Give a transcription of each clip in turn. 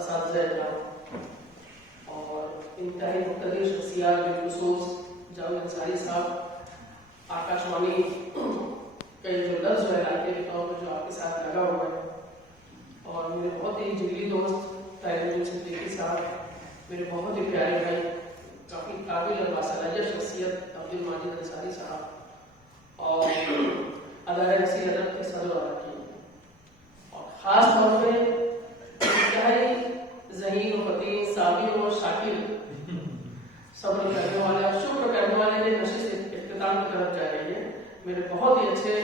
اساتذہ کرام اور انتہائی مقتدر شخصیات بالخصوص جاوید انصاری صاحب آکاش وانی کا جو لفظ ہے علاقے کے طور پر جو آپ کے ساتھ لگا ہوا ہے، اور میرے بہت ہی جگری دوست طاہر صدیقی صاحب، میرے بہت ہی پیارے بھائی، کافی قابل اور باصلاحیت شخصیت عبد الماجد انصاری صاحب، اور ادارہ نصیر ادب کے صدر اراکین، اور خاص طور پہ انتہائی ذہین و فطین صابر و شاکر صبر کرنے والے اور شکر کرنے والے نشست اختتام کی طرف جا رہی ہے، میرے بہت ہی اچھے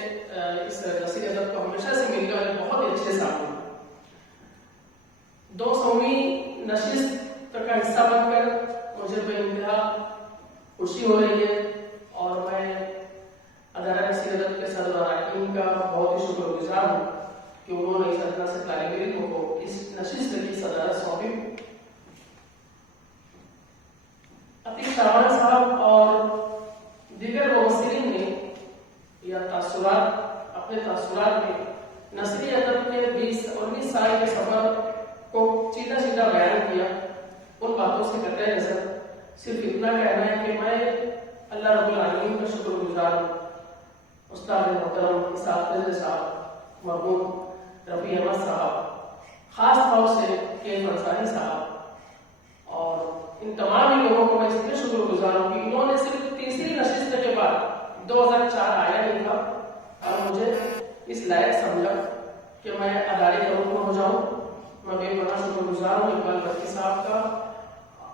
اس نصیر ادب کو ہمیشہ سے ملنے والے بہت ہی اچھے ساتھی، 200ویں نشست کا حصہ بن کر مجھے بے انتہا خوشی ہو رہی ہے، اور میں ادارہ نصیر ادب کے صدر اراکین کا بہت ہی شکر گزار ہوں کہ انہوں نے اس طرح سے طالب علموں کو اس نشست کی صدارت سونپی۔ عتیق شاہوان صاحب اور دیگر مبصرین نے یا تاثرات اپنے تاثرات میں نصری ادب کے 19 سال کے سفر کو سیدھا سیدھا بیان کیا۔ ان باتوں سے قطع نظر صرف اتنا کہنا ہے کہ میں اللہ رب العالمین کا شکر گزار ہوں، استاد محترم اسحاق فضل صاحب، مرحوم رفیع احمد صاحب، خاص طور سے کیف انصاری صاحب، اور ان تمام ہی لوگوں کو میں اس لیے شکر گزار ہوں کہ انہوں نے صرف تیسری نشست کے بعد 2004 آیا نہیں تھا اور مجھے اس لائق سمجھا کہ میں ادارے کا رکن ہو جاؤں۔ میں بے پناہ شکر گزار ہوں اقبال برقی صاحب کا،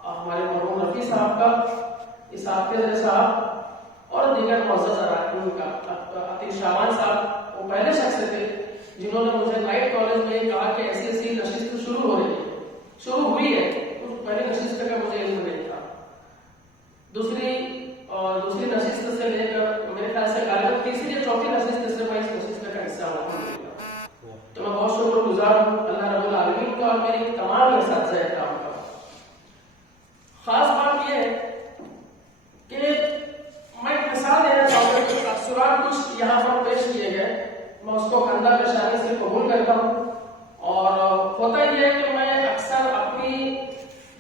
ہمارے مرحوم رفیع صاحب کا، اسحاق فضل صاحب اور دیگر معزز اراکین کا۔ عتیق شاہوان صاحب وہ پہلے شخص تھے جنہوں نے مجھے نائٹ کالج میں کہا کہ ایسی ایسی نشست شروع ہو رہی ہے، شروع ہوئی ہے، اس پہلی نشست کا مجھے علم نہیں تھا۔ دوسری نشست سے لے کر میرے خیال سے غالباً تیسری یا چوتھی نشست سے میں اس نشست کا حصہ ہوں، تو میں بہت شکر گزار ہوں اللہ رب العالمین کا اور میری تمام اساتذہ اکرام کا۔ خاص بات یہ ہے کہ میں ایک مثال دینا چاہوں گا کہ تاثرات کچھ یہاں پر پیش کیے گئے، میں اس کو خندہ پیشانی سے قبول کرتا ہوں، اور ہوتا یہ ہے کہ میں اکثر اپنی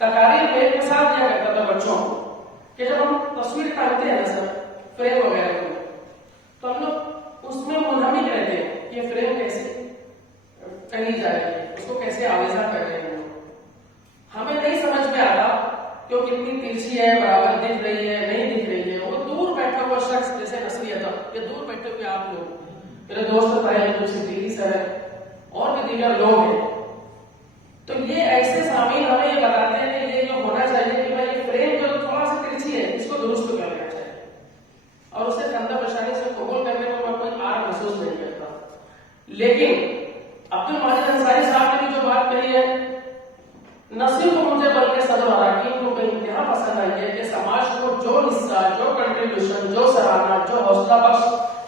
تقاریر میں ایک مثال دیا کرتا تھا بچوں کو کہ جب ہم تصویر ٹانگتے ہیں نا سر فریم وغیرہ کو، تو ہم لوگ اس میں منہمک رہتے ہیں کہ یہ فریم کیسے ٹنگی جا رہی ہے، اس کو کیسے آویزہ کر رہے ہیں، ہمیں نہیں سمجھ میں آتا کہ وہ کتنی ترچھی ہے، برابر دکھ رہی ہے نہیں دکھ رہی ہے۔ وہ دور بیٹھا ہوا شخص جیسے نصری ادب، یہ دور بیٹھے ہوئے آپ لوگ، میرے دوست طاہر صدیقی سر ہے اور بھی دیگر لوگ ہیں، تو یہ ایسے سامعین ہمیں یہ بتاتے ہیں کہ یہ جو ہونا چاہیے کہ یہ فریم جو تھوڑا سا ترچھی ہے اس کو درست کر لینا چاہیے، اور اسے خندہ پیشانی سے قبول کرنے میں میں کوئی آر محسوس نہیں کرتا۔ لیکن عبد الماجد انصاری صاحب نے بھی جو بات کہی ہے، نہ صرف مجھے بلکہ صدر اراکین کو بے انتہا پسند آئی ہے کہ سماج کو جو حصہ، جو کنٹریبیوشن، جو سراہنا، جو حوصلہ بخش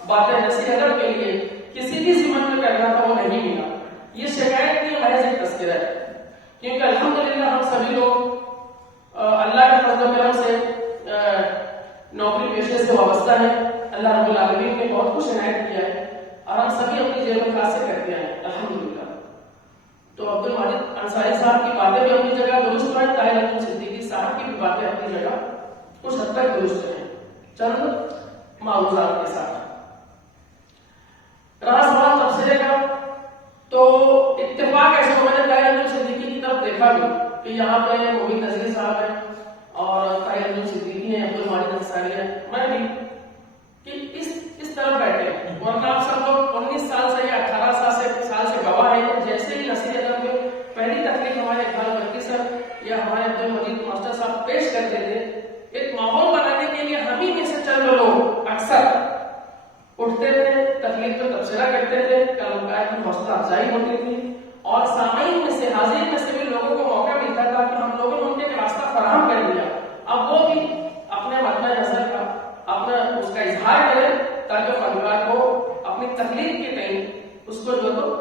باتیں نصیر ادب کے لیے کسی بھی ضمن میں کرنا تھا وہ نہیں ملا۔ یہ شکایت نہیں، محض ایک تذکرہ ہے، کیونکہ الحمدللہ ہم سبھی لوگ اللہ کے فضل و کرم سے نوکری پیشے سے وابستہ ہیں، اللہ رب العالمین نے بہت کچھ عنایت کیا ہے اور ہم سبھی اپنی جیب خاص سے کرتے ہیں الحمدللہ۔ تو عبد الماجد انصاری صاحب کی باتیں بھی اپنی جگہ درست ہیں، طاہر صدیقی صاحب کی بھی باتیں اپنی جگہ کچھ حد تک درست ہیں، چند معروضات کے ساتھ۔ رہا سوال تبصرے کا، تو اتفاق ایسے ہو، میں نے طاہر صدیقی کی طرف دیکھا بھی کہ یہاں پہ مبین نذیر صاحب ہیں اور طاہر صدیقی ہیں، عبد الماجد انصاری ہیں، میں بھی کہ اس طرف بیٹھے، ورنہ آپ سب لوگ 19 سال سے یا 18 سال سے گواہ ہیں کہ جیسے ہی نصیر ادب میں پہلی تقریر ہمارے اقبال برقی سر یا ہمارے عبد المجید ماسٹر صاحب پیش کرتے تھے، ایک ماحول بنانے کے لیے ہم ہی میں سے چند لوگ اکثر اٹھتے تھے، تقریر پہ تبصرہ کرتے تھے، کلمات کی حوصلہ افزائی ہوتی تھی، اور سامعین میں سے، حاضرین میں سے بھی لوگوں کو موقع ملتا تھا کہ ہم لوگوں نے ان کے راستہ فراہم کر دیا، اب وہ بھی اپنے مد نظر کا اپنا اس کا اظہار کرے تاکہ فنکار کو اپنی تخلیق کے ٹائم اس کو جو تو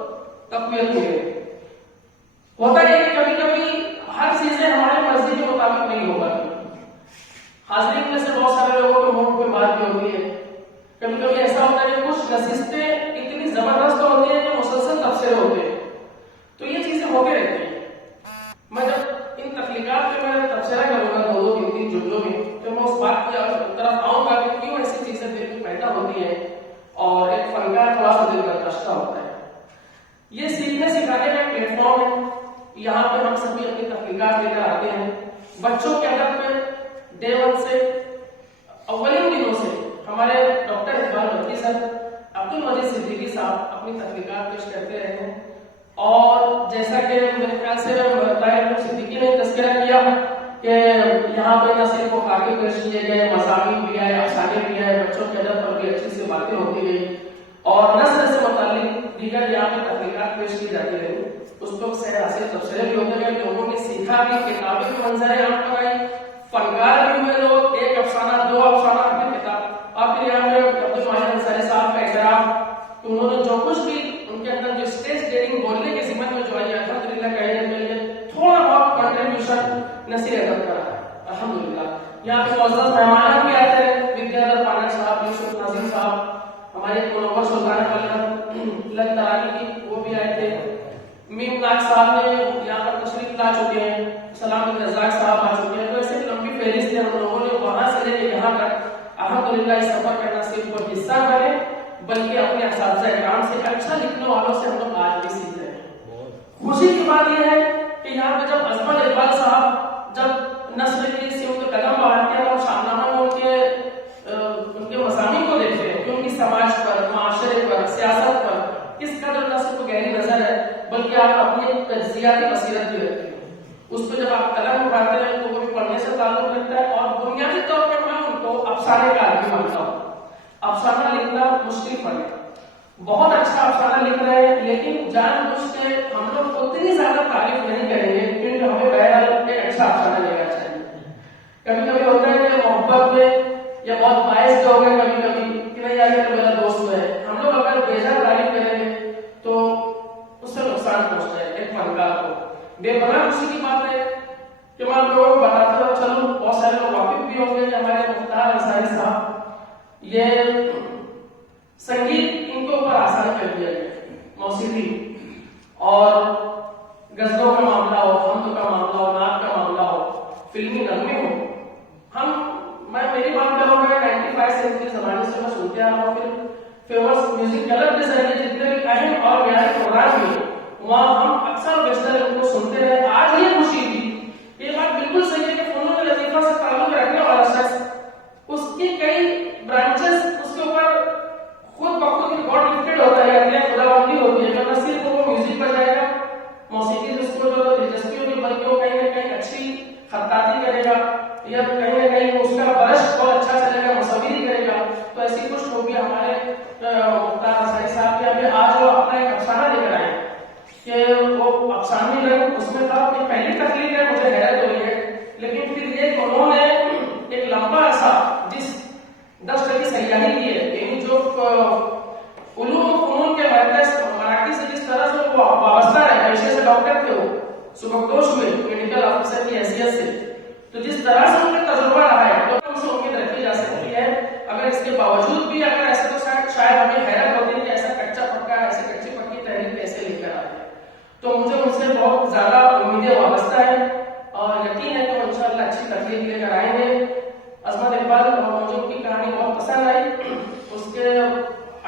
تقویت ملے۔ ہوتا ہے کہ کبھی کبھی ہر چیزیں ہماری مرضی کے مطابق نہیں ہو پاتی، حاضرین میں سے بہت سارے لوگوں کے منہ پہ بات بھی ہوتی ہے، کبھی کبھی ایسا ہوتا ہے کہ کچھ نشستیں اتنی زبردست ہوتی ہیں کہ مسلسل تبصرے ہوتے ہیں، تو یہ چیزیں ہوتے رہتی ہیں۔ سے بھی اپنی تحقیقات لے کر آتے ہیں. بچوں کے ادب میں ڈے ون سے اولین دنوں سے ہمارے ڈاکٹر اقبال مکی سر، عبد المجید صدیقی صاحب اپنی تحقیقات پیش کرتے رہے ہیں. اور جیسا کہ میرے خیال سے طاہر صدیقی نے تذکرہ کیا کہ یہاں پہ نہ صرف خاکے پیش کیے گئے، مضامین بھی آئے، افسانے بھی آئے، بچوں کے ادب پر بھی اچھی سی باتیں ہوتی گئی اور نثر سے متعلق دیگر یہاں پہ تحقیقات پیش کی جاتی رہی. اس کو سیر حاصل تبصرے بھی ہوتے گئے، لوگوں نے سیکھا بھی، کتابیں بھی منظر عام پر آئی، فنکار بھی ہوئے لوگ، ایک افسانہ دو افسانہ اپنی کتاب. اور پھر یہاں پہ عبد المجید انصاری صاحب کا اعتراف کہ انہوں نے جو کچھ بھی ان کے اندر جو اسٹیج ڈیئرنگ بولنے کے ذمہ میں جو آئی الحمدللہ کہنے کے لیے تھوڑا بہت کنٹریبیوشن نصیر ادب کا رہا ہے الحمدللہ. یہاں پہ معزز مہمان بھی آتے ہیں، ودیادھر پانک صاحب، یوسف ناظم صاحب، ہمارے منور سلطان لنترانی کی وہ بھی آئے تھے. میم ناگ صاحب نے یہاں پر تشریف لا چکے ہیں، سلام بن رزاق صاحب آ چکے ہیں. تو ایسے لمبی فہرست ہے، ہم لوگوں نے وہاں سے لے کے یہاں تک الحمدللہ اس سفر کا نہ صرف کوئی حصہ بنے بلکہ اپنے اساتذہ کرام سے، اچھا لکھنے والوں سے ہم لوگ آج بھی سیکھ رہے ہیں. خوشی کی بات یہ ہے کہ یہاں پہ جب اجمل اقبال صاحب جب نثر کی سمت قدم بڑھاتے ہیں اور شاہنامہ میں ان کے مضامین کو دیکھتے ہیں کہ ان کی سماج پر، معاشرے پر، سیاست پر کس قدر نہ صرف گہری نظر ہے بلکہ آپ اپنی تجزیاتی بصیرت بھی رکھتے ہیں. اس پہ جب آپ قلم اٹھاتے ہیں تو وہ بھی پڑھنے سے تعلق رکھتا ہے. اور بنیادی طور پر میں ان کو افسانے کا آدمی مانتا ہوں. افسانہ لکھنا مشکل فن ہے، بہت اچھا افسانہ لکھ رہے ہیں لیکن جان بوجھ کے ہم لوگ اتنی زیادہ تعریف نہیں کریں گے کیونکہ ہمیں بہرحال ایک اچھا افسانہ لینا چاہیے. کبھی کبھی ہوتا ہے کہ محبت میں یا بہت باعث ہو گئے کبھی کبھی کہ نہیں یار یہ تو میرا دوست ہے، ہم لوگ اگر بیجا تعریف کریں گے تو اس سے نقصان پہنچتا ہے ایک فنکار کو. بے پناہ خوشی کی بات ہے کہ میں آپ لوگوں کو بتاتا ہوں، چلو بہت سارے لوگ واقف بھی ہوں گے ہمارے مختار انصاری صاحب، یہ سنگیت ان کے اوپر آسان کر دیا گیا، موسیقی اور غزلوں کا معاملہ ہو، حمد کا معاملہ ہو، نعت کا معاملہ ہو، فلمی نغمے ہو. میں میری بات کروں میں 95 سینچری زمانے سے میں سنتے آ رہا ہوں. پھر فیمس میوزک کلب کے ذریعے جتنے بھی اہم اور معیاری پروگرام ہوئے وہاں ہم اکثر بیشتر ان کو سنتے رہے. آج یہ خوشی تھی، یہ بات بالکل صحیح ہے کہ فنون لطیفہ سے تعلق رکھنے والا شخص اس کی کئی برانچز اس کے اوپر خود بخود ریکارڈ لفٹڈ ہوتا ہے، یا خداوندی ہوتی ہے. نہ صرف وہ میوزک بجائے گا، موسیقی سے اس کو جو دلچسپی ہوگی بلکہ وہ کہیں نہ کہیں اچھی خطاطی کرے گا یا کہیں نہ کہیں اس کا برش بہت اچھا چلے گا، مصوری کرے گا. تو ایسی کچھ خوبی ہمارے مختار انصاری صاحب کے ابھی آج وہ اپنا ایک افسانہ لے کر آئے کہ وہ افسانے رنگ اس میں تھا کہ پہلی تخلیق ہے، مجھے حیرت ہو رہی ہے. لیکن پھر یہ انہوں نے ایک لمبا عرصہ جس 10 کی سیاحی کی ہے، یعنی جو علوم و فنون کے مراکز سے جس طرح سے وہ وابستہ رہے، پیشے سے ڈاکٹر تھے، وہ سبکدوش ہوئے میڈیکل آفیسر کی حیثیت سے، تو جس طرح سے ان کا تجربہ رہا ہے تو ان سے امید رکھی جا سکتی ہے. اگر اس کے باوجود بھی اگر ایسے تو شاید ہمیں حیرت ہوتی ہے کہ ایسا کچا پکا، ایسے کچی پکی تحریر کیسے لے کر آتے ہیں. تو مجھے ان سے بہت زیادہ امیدیں وابستہ ہیں اور یقین ہے کہ وہ انشاءاللہ اچھی تخلیق لے کر آئیں گے. عظمت اقبال مجھے ان کی کہانی بہت پسند آئی. اس کے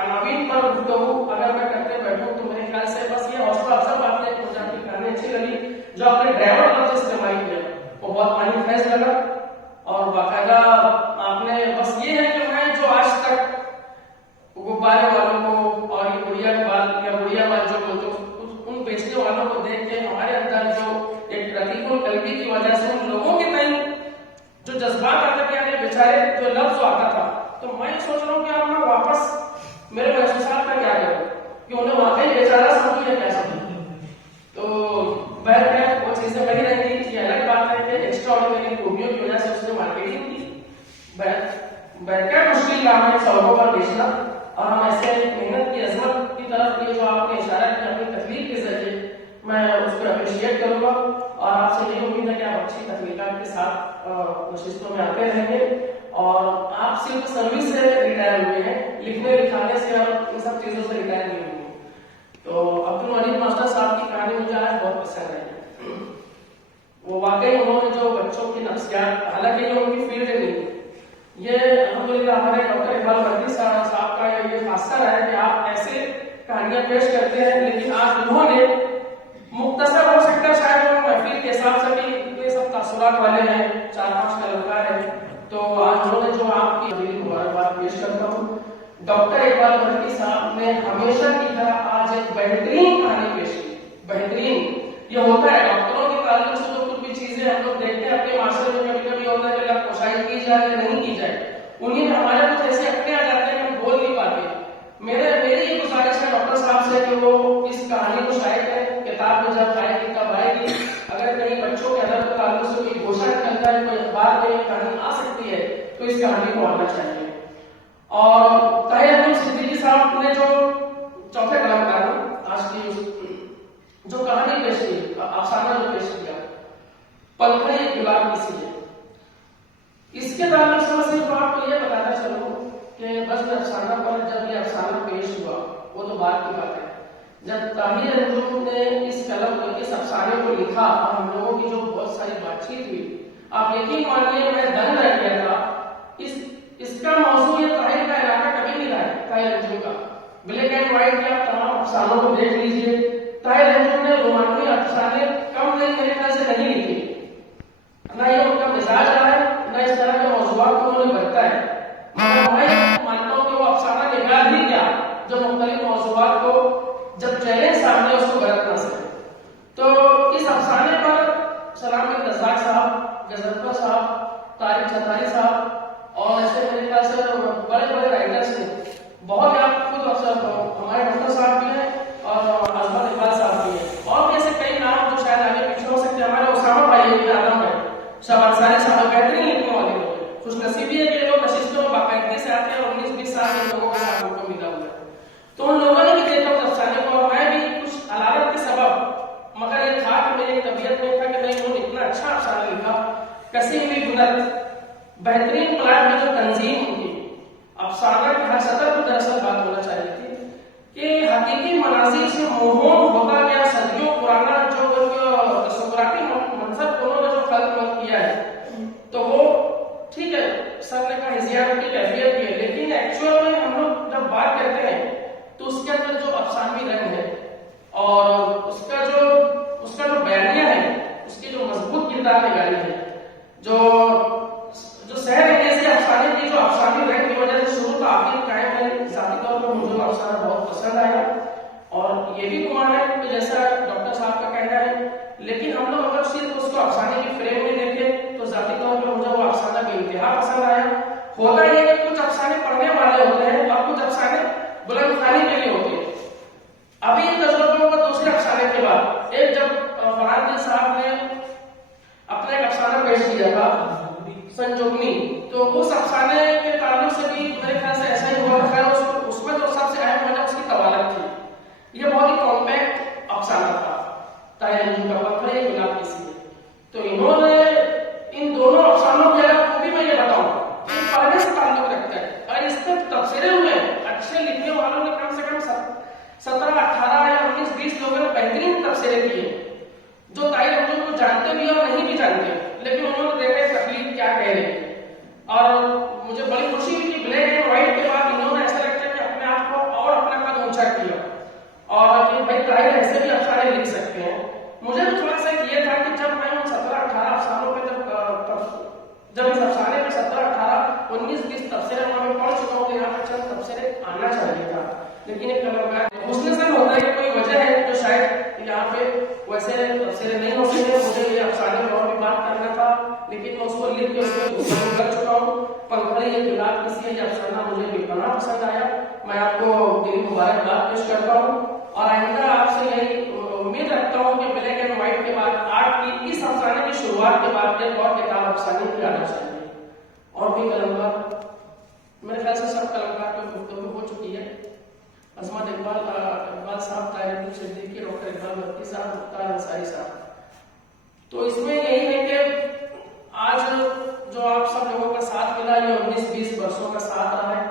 عناوین پر گفتگو اگر میں کرتے بیٹھوں تو میرے خیال سے بس یہ حوصلہ افزا بات ہے کہ مجھے آپ کی کہانی اچھی لگی. جو آپ نے ڈرائیور لفظ استعمال کیا وہ بہت معنی خیز لگا اور باقاعدہ آپ نے بس یہ ہے کہ میں جو آج تک غبارے والوں کو اور یہ گڑیا بال یا گڑیا بال جو بولتے ان بیچنے والوں کو دیکھ کے ہمارے اندر جو ایک رقیق القلبی کی وجہ سے ان لوگوں کے تئیں جو جذبات آتا کہ یار بیچارے جو لفظ آتا تھا، تو میں یہ سوچ رہا ہوں کہ اب میں واپس میرے محسوسات میں کیا کروں کہ انہیں واقعی بیچارہ سمجھوں یا کیا سمجھوں. تو بہرحال وہ چیزیں بنی رہیں گی. یہ الگ بات ہے کہ ایکسٹرا آرڈینری خوبیوں کی وجہ سے اس نے مارکیٹنگ کی. بہتر مشکل کام ہے سڑکوں پر بیچنا، اور ہم ایسے محنت کی عظمت کی طرف یہ جو آپ نے اشارہ کیا اپنی تخلیق کے ذریعے میں اس کو اپریشیٹ کروں گا اور آپ سے یہ امید ہے کہ آپ اچھی تخلیقات کے ساتھ نشستوں میں آتے رہیں گے. اور آپ صرف سروس سے ریٹائر ہوئے ہیں، لکھنے لکھانے سے اور ان سب چیزوں سے ریٹائر نہیں ہوئے. تو عبد المجید ماسٹر صاحب کی کہانی مجھے آج بہت پسند آئی. وہ واقعی انہوں نے جو بچوں کی نفسیات، حالانکہ یہ ان کی فیلڈ نہیں، یہ الحمدللہ ہمارے ڈاکٹر اقبال مکی صاحب کا یہ خاصہ رہا ہے کہ آپ ایسے کہانیاں پیش کرتے ہیں. لیکن آج انہوں نے مختصر ہو سکتا ہے شاید وہ محفل کے بہترین کہانی پیش کی، بہترین. یہ ہوتا ہے ڈاکٹروں کے تعلق سے جو کچھ بھی چیزیں ہم لوگ دیکھتے ہیں اپنے معاشرے میں، کبھی کبھی ہوتا ہے کہ اللہ کوشائی کی جائے یا نہیں کی جائے، انہیں میں ہمارے کچھ ایسے اپنے آ جاتے ہیں کہ ہم بول نہیں پاتے. میری یہ گزارش ہے ڈاکٹر صاحب سے کہ وہ اس کہانی کو شائع کریں، کتاب میں جب آئے گی کب آئے گی، اگر کہیں بچوں کے ادب کے تعلق سے کوئی گوشہ نکلتا ہے، کوئی اخبار میں یہ کہانی آ سکتی ہے تو اس کہانی کو آنا چاہیے. اور طاہر احمد صدیقی صاحب نے جو چوتھے کلمکار آج کی جو کہانی پیش کی، افسانہ جو پیش کیا پنکھڑی گلاب کسی ہے، اس کے تعلق سے میں صرف آپ کو یہ بتانا چاہوں کہ بس افسانہ پر جب یہ افسانہ پیش ہوا وہ تو بات کی بات ہے. جب طاہر انجم نے اس قلم کو، اس افسانے کو لکھا اور ہم لوگوں کی جو بہت ساری بات چیت ہوئی، آپ یقین مانیے میں دنگ رہ گیا تھا. اس کا موضوع یہ طاہر کا علاقہ کبھی نہیں رہا ہے. طاہر انجم کا بلیک اینڈ وائٹ کے آپ تمام افسانوں کو دیکھ لیجیے، طاہر انجم نے رومانوی افسانے کم نہیں میرے خیال سے نہیں لکھے، نہ یہ ان کا مزاج رہا ہے، نہ اس طرح کے موضوعات کو انہوں نے برتا ہے. مگر میں مانتا ہوں کہ وہ افسانہ نگار ہی کیا جو مختلف موضوعات کو جب چیلنج سامنے اس کو برت نہ سکے. تو اس افسانے پر سلام بن رزاق صاحب، غضنفر صاحب، طارق چتاری صاحب اور ایسے میرے خیال سے بڑے بڑے رائٹرس نے بہت، آپ خود اکثر ہمارے ڈاکٹر صاحب بھی ہیں اور اظہر اقبال صاحب بھی ہیں، اور بھی ایسے کئی نام جو شاید آگے پیچھے ہو سکتے ہیں. ہمارے اسامہ بھائی بھی آدم ہے، شاہ انصاری صاحب بہترین لکھنے والے لوگ ہیں. خوش نصیبی ہے کہ یہ لوگ نشستوں میں باقاعدگی سے آتے ہیں اور 19-20 سال ان لوگوں کے ساتھ ان کو ملا ہوا ہے. تو ان لوگوں نے بھی دیکھا اس افسانے کو، اور میں بھی کچھ علامت کے سبب، مگر یہ تھا کہ میری طبیعت میں تھا کہ نہیں، انہوں نے اتنا اچھا افسانہ لکھا، کسی ہوئی بنت، بہترین پلاٹ میں جو تنظیم ہوگی افسانہ کے ہر سطر پر دراصل بات ہونا چاہیے تھی کہ حقیقی مناظر سے موہوم ہوتا گیا صدیوں پرانا جو تصوراتی منظر انہوں نے جو خلق مت کیا ہے. تو وہ ٹھیک ہے، سر نے کہا ہزیان کی کیفیت بھی ہے، لیکن ایکچوئل میں ہم لوگ جب بات کرتے ہیں تو اس کے اندر جو افسانوی رنگ ہے اور اس کا جو بیانیہ ہے، اس کی جو مضبوط کردار نگاری ہے، جو سحر انگیزی افسانے کی جو افسانوی رنگ کی وجہ سے شروع کا آخر قائم ہے. ذاتی طور پر مجھے وہ افسانہ بہت پسند آیا، اور یہ بھی گمان ہے کہ جیسا ڈاکٹر صاحب کا کہنا ہے، لیکن ہم لوگ اگر صرف اس کو افسانے کی فریم میں دیکھیں تو ذاتی طور پر مجھے وہ افسانہ بے انتہا پسند آیا. ہوتا یہ کہ کچھ افسانے پڑھنے والے ہوتے ہیں اور کچھ افسانے بلند خوانی کے لیے ہوتے ہیں. ابھی ان تجربوں کو دوسرے افسانے کے بعد ایک جب فرحان دل صاحب نے اپنا ایک افسانہ پیش کیا تھا سنجوگنی، تو اس افسانے کے تعلق سے بھی میرے خیال سے ایسا ہی ہوا. خیر اس میں تو سب سے اہم وجہ اس کی طوالت تھی. یہ بہت ہی کمپیکٹ افسانہ تھا طاہر انجم کا، پنکھڑی گلاب کسی ہے. تو انہوں نے ان دونوں افسانوں کی اگر خوبی میں یہ بتاؤں، ان پڑھنے سے تعلق رکھتا ہے اور اس پر تبصرے ہوئے اچھے لکھنے والوں نے کم سے کم 17, 18 یا 19, 20 لوگوں نے بہترین تبصرے کیے جو طاہر انجم کو جانتے بھی اور نہیں بھی جانتے، لیکن انہوں نے دیکھا تکلیف کیا کہہ رہے ہیں. اور مجھے بڑی خوشی ہوئی کہ بلیک اینڈ وائٹ کے بعد انہوں نے ایسا لگتا ہے کہ اپنے آپ کو اور اپنا قد اونچا کیا اور کہ بھائی طاہر ایسے بھی افسانے لکھ سکتے ہیں. مجھے بھی تھوڑا سا یہ تھا کہ جب میں ان 17, 18 افسانوں پہ جب اس افسانے پہ 17, 18, 19, 20 تبصرے میں پڑھ چکا ہوں تو یہاں پر چند تبصرے آنا چاہیے تھا، لیکن ایک حسن زن ہوتا ہے کہ کوئی وجہ ہے جو شاید یہاں پہ ویسے تبصرے نہیں ہو سکے. مجھے یہ افسانے میں اور بھی بات کرنا تھا، لیکن میں اس کو لکھ کے اس کو کر چکا ہوں. پنکھڑی گلاب کسی ہے، یہ افسانہ مجھے بے پناہ پسند آیا. میں آپ کو دلی مبارکباد پیش کرتا ہوں اور آئندہ آپ سے یہی امید رکھتا ہوں کہ بلیک اینڈ وائٹ کے بعد آرٹ کی اس افسانے کی شروعات کے بعد ایک اور کتاب افسانے کی آنا چاہیے. اور بھی قلمکار، میرے خیال سے سب قلمکار کی گفتگو ہو چکی ہے. عظمت اقبال صاحب، طاہر انجم صدیقی، ڈاکٹر اقبال بگٹی صاحب، مختار انصاری صاحب. تو اس میں یہی ہے کہ آج جو آپ سب لوگوں کا ساتھ ملا، یہ 19-20 برسوں کا ساتھ رہا ہے.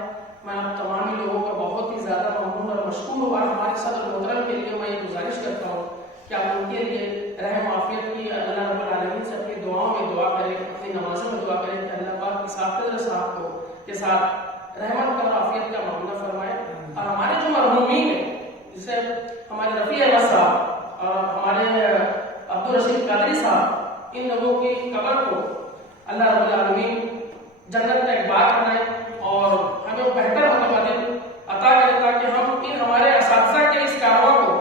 میں آپ تمام ہی لوگوں کا بہت ہی زیادہ ممنون اور مشکور ہوں. ہمارے صدر محترم کے لیے میں یہ گزارش کرتا ہوں کہ آپ ان کے لیے رحم عافیت کی اللہ رب العالمین سے اپنی دعاؤں میں دعا کریں، اپنی نمازوں میں دعا کریں کہ اللہ پاک اس حافظ صاحب کو کے ساتھ رحمت اور عافیت کا معاملہ فرمائے. اور ہمارے جو مرحومین ہیں، جسے ہمارے رفیع احمد صاحب اور ہمارے عبدالرشید قادری صاحب، ان لوگوں کی قبر کو اللہ رب العالمین جنت کا ایک باغ بنائے اور ہمیں بہتر مرتبہ عطا کرے تاکہ ہم ان ہمارے اساتذہ کے اس کارواں کو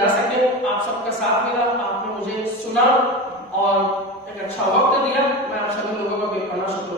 جا سکے. آپ سب کا ساتھ ملا, آپ نے مجھے سنا اور ایک اچھا وقت دیا. میں آپ سبھی لوگوں کا بے پناہ شکریہ